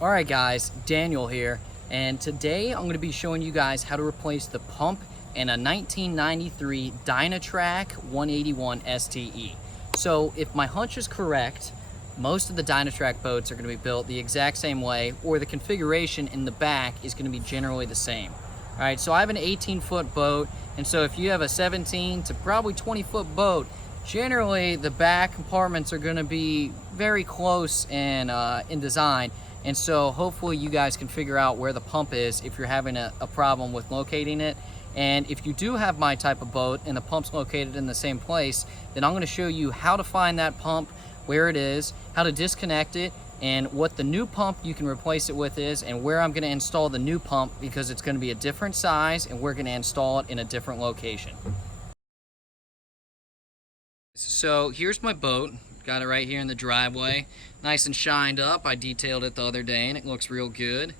Alright guys, Daniel here, and today I'm going to be showing you guys how to replace the pump in a 1993 DynaTrak 181 STE. So if my hunch is correct, most of the DynaTrak boats are going to be built the exact same way, or the configuration in the back is going to be generally the same. Alright, so I have an 18-foot boat, and so if you have a 17 to probably 20-foot boat, generally the back compartments are going to be very close in design. And so hopefully you guys can figure out where the pump is if you're having a problem with locating it. And if you do have my type of boat and the pump's located in the same place, then I'm going to show you how to find that pump, where it is, how to disconnect it, and what the new pump you can replace it with is, and where I'm going to install the new pump, because it's going to be a different size and we're going to install it in a different location. So here's my boat. Got it right here in the driveway, nice and shined up. I detailed it the other day and it looks real good.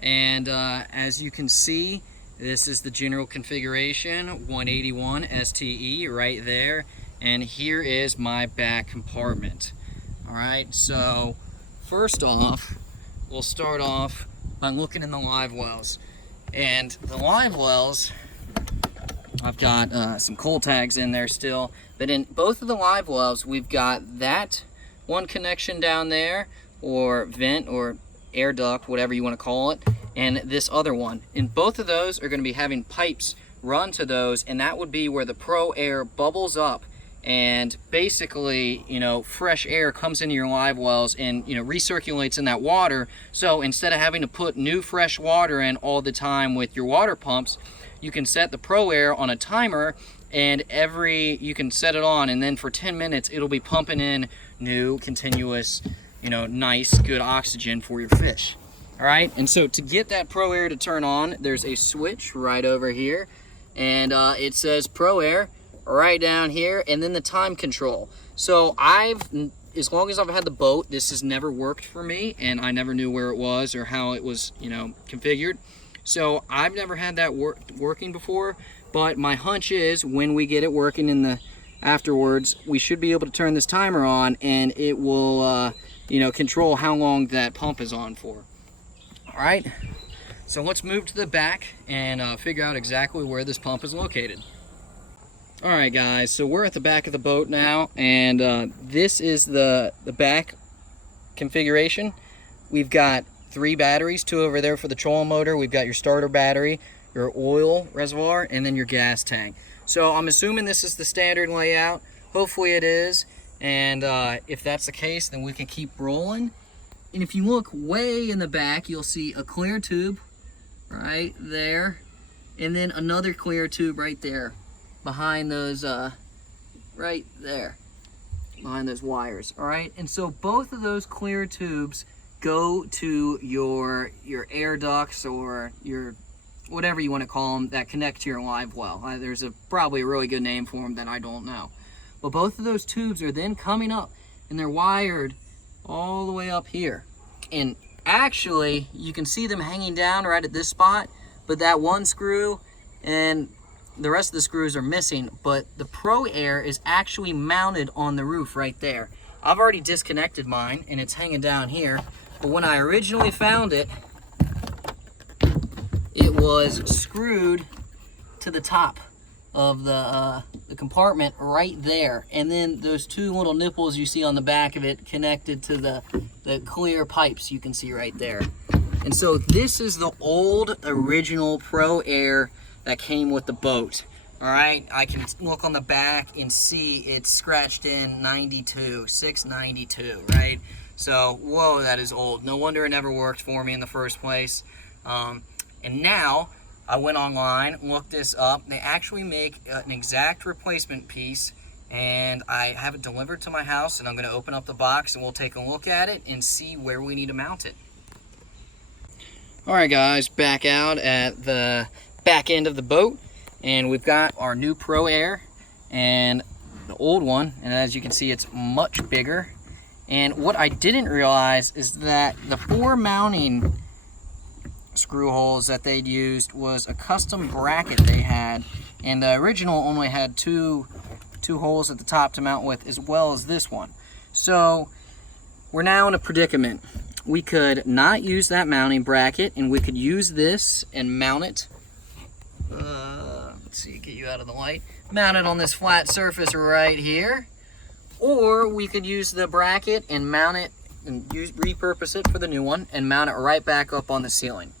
And as you can see, this is the general configuration, 181 STE right there. And here is my back compartment. All right, so first off, we'll start off by looking in the live wells. And the live wells, I've got some coal tags in there still, but in both of the live wells, we've got that one connection down there, or vent or air duct, whatever you want to call it, and this other one. And both of those are going to be having pipes run to those, and that would be where the Pro Air bubbles up and basically, fresh air comes into your live wells and, recirculates in that water. So instead of having to put new fresh water in all the time with your water pumps, you can set the Pro Air on a timer, and you can set it on, and then for 10 minutes it'll be pumping in new continuous, nice good oxygen for your fish. All right, and so to get that Pro Air to turn on, there's a switch right over here, and it says Pro Air right down here, and then the time control. So as long as I've had the boat, this has never worked for me, and I never knew where it was or how it was, configured. So I've never had that working before, but my hunch is when we get it working afterwards, we should be able to turn this timer on, and it will, control how long that pump is on for. All right, so let's move to the back and figure out exactly where this pump is located. All right, guys, so we're at the back of the boat now, and this is the back configuration. We've got 3 batteries, 2 over there for the trolling motor. We've got your starter battery, your oil reservoir, and then your gas tank. So I'm assuming this is the standard layout. Hopefully it is, and if that's the case, then we can keep rolling. And if you look way in the back, you'll see a clear tube right there, and then another clear tube right there behind those right there behind those wires. All right, and so both of those clear tubes go to your air ducts, or your whatever you want to call them, that connect to your live well. There's probably a really good name for them that I don't know. But both of those tubes are then coming up, and they're wired all the way up here. And actually, you can see them hanging down right at this spot, but that one screw and the rest of the screws are missing. But the Pro Air is actually mounted on the roof right there. I've already disconnected mine, and it's hanging down here. But when I originally found it, it was screwed to the top of the compartment right there. And then those 2 little nipples you see on the back of it connected to the clear pipes you can see right there. And so this is the old original Pro Air that came with the boat. All right, I can look on the back and see it's scratched in 92, 692, right? So, whoa, that is old. No wonder it never worked for me in the first place. And now, I went online, looked this up. They actually make an exact replacement piece, and I have it delivered to my house, and I'm going to open up the box, and we'll take a look at it and see where we need to mount it. All right, guys, back out at the back end of the boat, and we've got our new Pro Air and the old one, and as you can see, it's much bigger. And what I didn't realize is that the 4 mounting screw holes that they'd used was a custom bracket they had, and the original only had two holes at the top to mount with, as well as this one. So we're now in a predicament. we could not use that mounting bracket, and we could use this and mount it. Let's see, get you out of the light. Mount it on this flat surface right here. Or we could use the bracket and mount it and repurpose it for the new one and mount it right back up on the ceiling.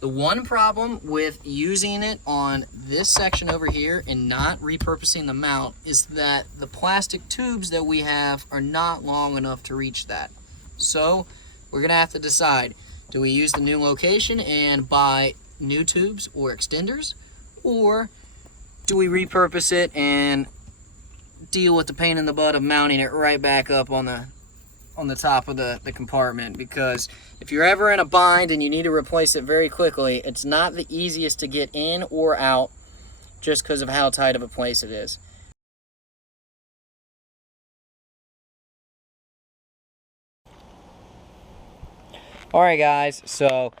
The one problem with using it on this section over here and not repurposing the mount is that the plastic tubes that we have are not long enough to reach that. So we're gonna have to decide, do we use the new location and buy new tubes or extenders, or do we repurpose it and deal with the pain in the butt of mounting it right back up on the top of the compartment? Because if you're ever in a bind and you need to replace it very quickly, it's not the easiest to get in or out just because of how tight of a place it is. Alright guys, so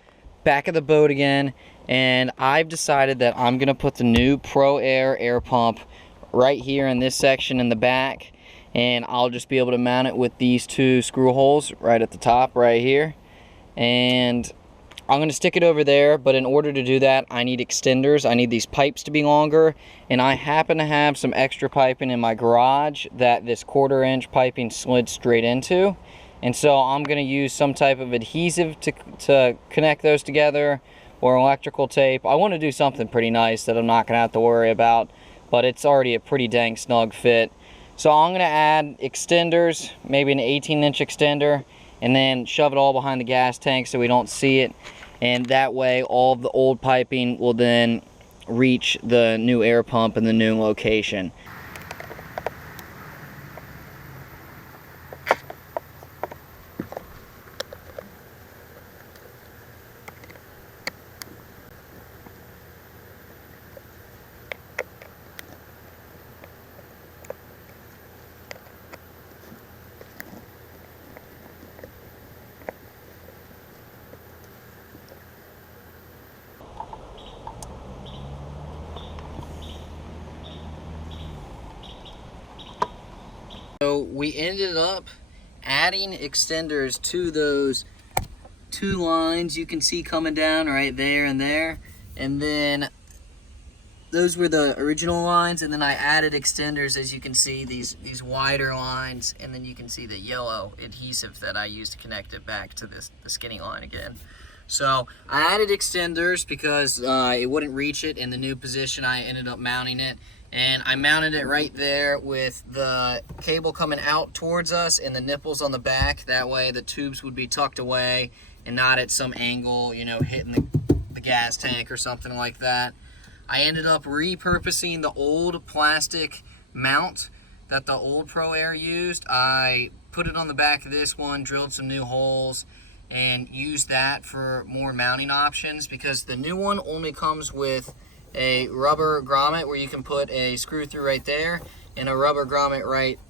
back at the boat again, and I've decided that I'm going to put the new Pro air pump right here in this section in the back, and I'll just be able to mount it with these two screw holes right at the top right here. And I'm going to stick it over there, but in order to do that I need extenders. I need these pipes to be longer, and I happen to have some extra piping in my garage that this 1/4 inch piping slid straight into, and so I'm going to use some type of adhesive to connect those together, or electrical tape. I want to do something pretty nice that I'm not going to have to worry about, but it's already a pretty dang snug fit. So I'm going to add extenders, maybe an 18-inch extender, and then shove it all behind the gas tank so we don't see it. And that way all of the old piping will then reach the new air pump in the new location. So we ended up adding extenders to those two lines you can see coming down right there and there, and then those were the original lines, and then I added extenders, as you can see, these wider lines, and then you can see the yellow adhesive that I used to connect it back to the skinny line again. So I added extenders because it wouldn't reach it in the new position I ended up mounting it. And I mounted it right there with the cable coming out towards us and the nipples on the back. That way the tubes would be tucked away and not at some angle, you know, hitting the gas tank or something like that. I ended up repurposing the old plastic mount that the old Pro Air used. I put it on the back of this one, drilled some new holes, and used that for more mounting options, because the new one only comes with a rubber grommet where you can put a screw through right there, and a rubber grommet right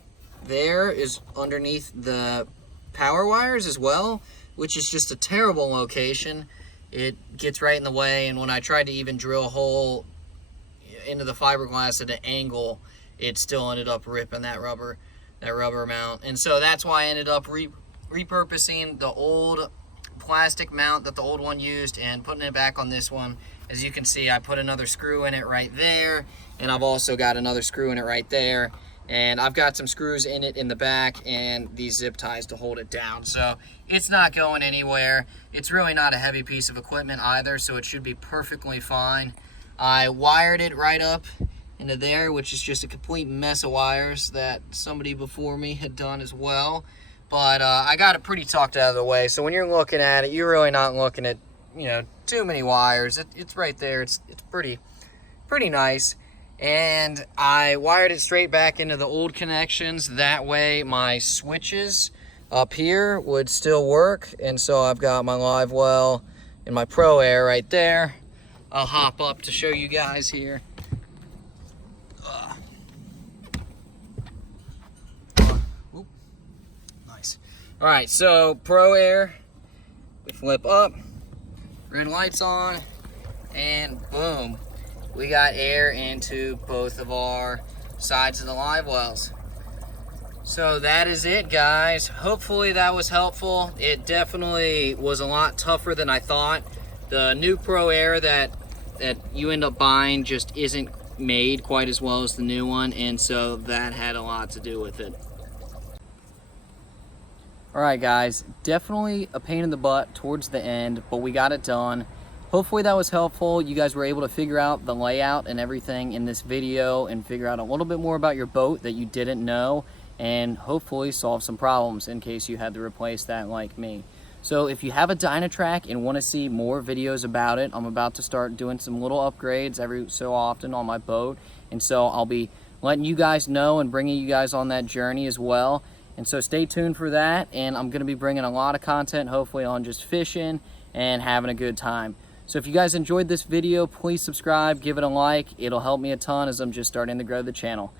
there is underneath the power wires as well, which is just a terrible location. It gets right in the way, and when I tried to even drill a hole into the fiberglass at an angle, it still ended up ripping that rubber mount. And so that's why I ended up repurposing the old plastic mount that the old one used and putting it back on this one. As you can see, I put another screw in it right there, and I've also got another screw in it right there, and I've got some screws in it in the back and these zip ties to hold it down. So it's not going anywhere. It's really not a heavy piece of equipment either, so it should be perfectly fine. I wired it right up into there, which is just a complete mess of wires that somebody before me had done as well. But I got it pretty tucked out of the way, so when you're looking at it, you're really not looking at, you know, too many wires. It's right there. It's pretty nice. And I wired it straight back into the old connections. That way my switches up here would still work. And so I've got my live well and my Pro Air right there. I'll hop up to show you guys here. Oop. Nice. All right, so Pro Air, we flip up, red lights on, and boom, we got air into both of our sides of the live wells. So that is it, guys. Hopefully that was helpful. It definitely was a lot tougher than I thought. The new Pro Air that you end up buying just isn't made quite as well as the new one, and so that had a lot to do with it. Alright guys, definitely a pain in the butt towards the end, but we got it done. Hopefully that was helpful. You guys were able to figure out the layout and everything in this video and figure out a little bit more about your boat that you didn't know, and hopefully solve some problems in case you had to replace that like me. So if you have a DynaTrak and want to see more videos about it, I'm about to start doing some little upgrades every so often on my boat, and so I'll be letting you guys know and bringing you guys on that journey as well. And so stay tuned for that, and I'm going to be bringing a lot of content hopefully on just fishing and having a good time. So if you guys enjoyed this video, please subscribe, give it a like. It'll help me a ton as I'm just starting to grow the channel.